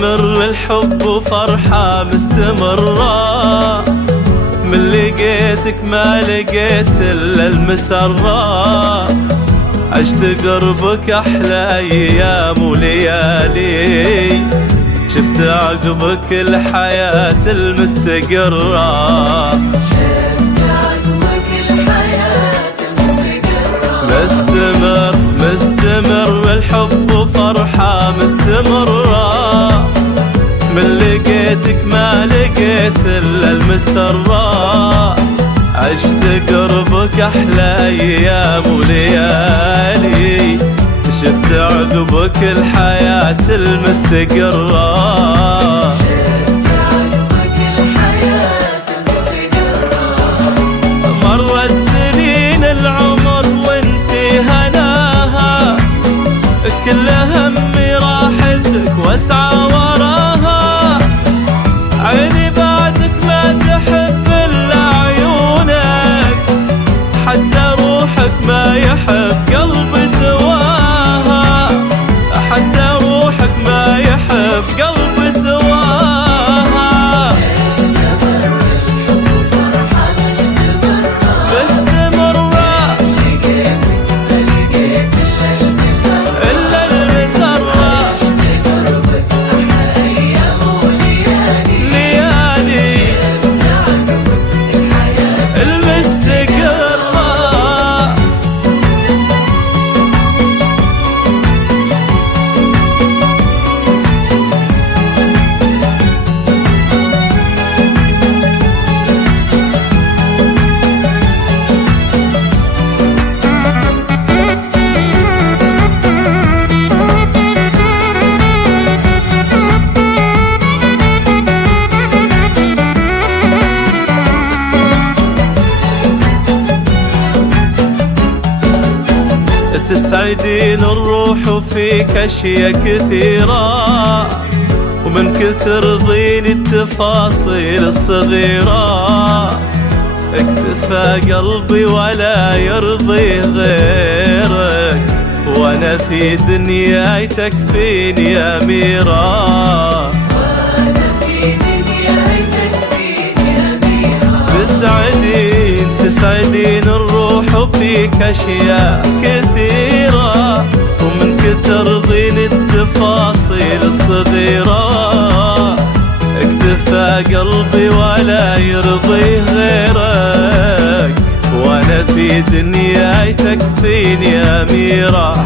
مستمر الحب وفرحة مستمرة، من لقيتك ما لقيت إلا المسرة، عشت قربك أحلى أيام وليالي، شفت عقبك الحياة المستقرة. مستمر الحب وفرحة مستمرة، من لقيتك ما لقيت إلا المسرة، عشت قربك أحلى أيام وليالي، شفت عقبك الحياة المستقرة. مرت سنين العمر وانتي هناها، كل همي راحتك واسعى وراها، عيني بعدك ما تحب إلا عيونك، حتى روحك ما يحب قلبي سواها، حتى روحك ما يحب قلبي سواها. تسعدين الروح وفيك أشياء كثيرة، ومنك ترضيني التفاصيل الصغيرة، اكتفى قلبي ولا يرضي غيرك، وانا في دنياي تكفيني أميرة. تسعدين الروح وفيك أشياء كثيرة، ومنك ترضيني التفاصيل الصغيرة، اكتفى قلبي ولا يرضي غيرك، وانا في دنياي تكفيني أميرة.